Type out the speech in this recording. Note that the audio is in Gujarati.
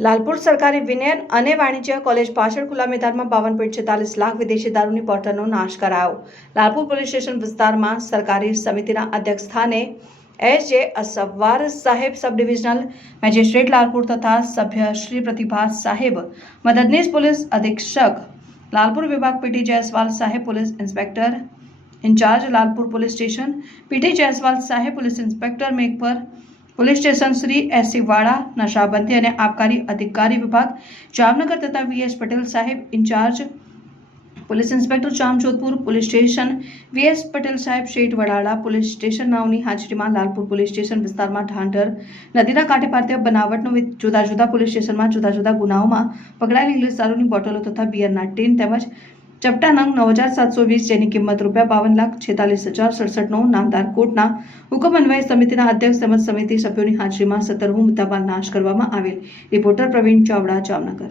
લાલપુર સરકારી વિનયન અને વાણિજ્ય કોલેજ પાછળ ખુલ્લા મેદાનમાં બાવન પોઈન્ટ છેતાલીસ લાખ વિદેશી દારૂની બોટલનો નાશ કરાયો. લાલપુર પોલીસ સ્ટેશન વિસ્તારમાં સરકારી સમિતિના અધ્યક્ષ સ્થાને એસ જે અસવાર સાહેબ સબ ડિવિઝનલ મેજિસ્ટ્રેટ લાલપુર તથા સભ્ય શ્રી પ્રતિભા સાહેબ, મદદનીશ પોલીસ અધિક્ષક લાલપુર વિભાગ પીટી જયસ્વાલ સાહેબ, police inspector incharge Lalpur police station PT Jaiswal સાહેબ, police inspector Meghpar police station Shri SC Vada નશાબંધી અને આબકારી અધિકારી વિભાગ જામનગર તથા વીએસ પટેલ સાહેબ incharge police inspector Jamjodhpur police station VS Patel સાહેબ શેઠ વડાળા પોલીસ સ્ટેશન નાવની હાજરીમાં લાલપુર પોલીસ સ્ટેશન વિસ્તારમાં ઢાંઢર નદીના કાંઠે ભારતીય બનાવટનો જુદા જુદા પોલીસ સ્ટેશનમાં જુદા જુદા ગુનાઓમાં પકડાયેલી ઇંગ્લિશ દારૂની બોટલો તથા બિયરના ટીન તેમજ ચપટા નંગ નવ હજાર સાતસો વીસ જેની કિંમત રૂપિયા બાવન લાખ છેતાલીસ હજાર સડસઠનો નામદાર કોર્ટના હુકમ અન્વયે સમિતિના અધ્યક્ષ તેમજ સમિતિ સભ્યોની હાજરીમાં સત્તરમું મુદ્દામાલ નાશ કરવામાં આવેલ. રિપોર્ટર પ્રવીણ ચાવડા, જામનગર.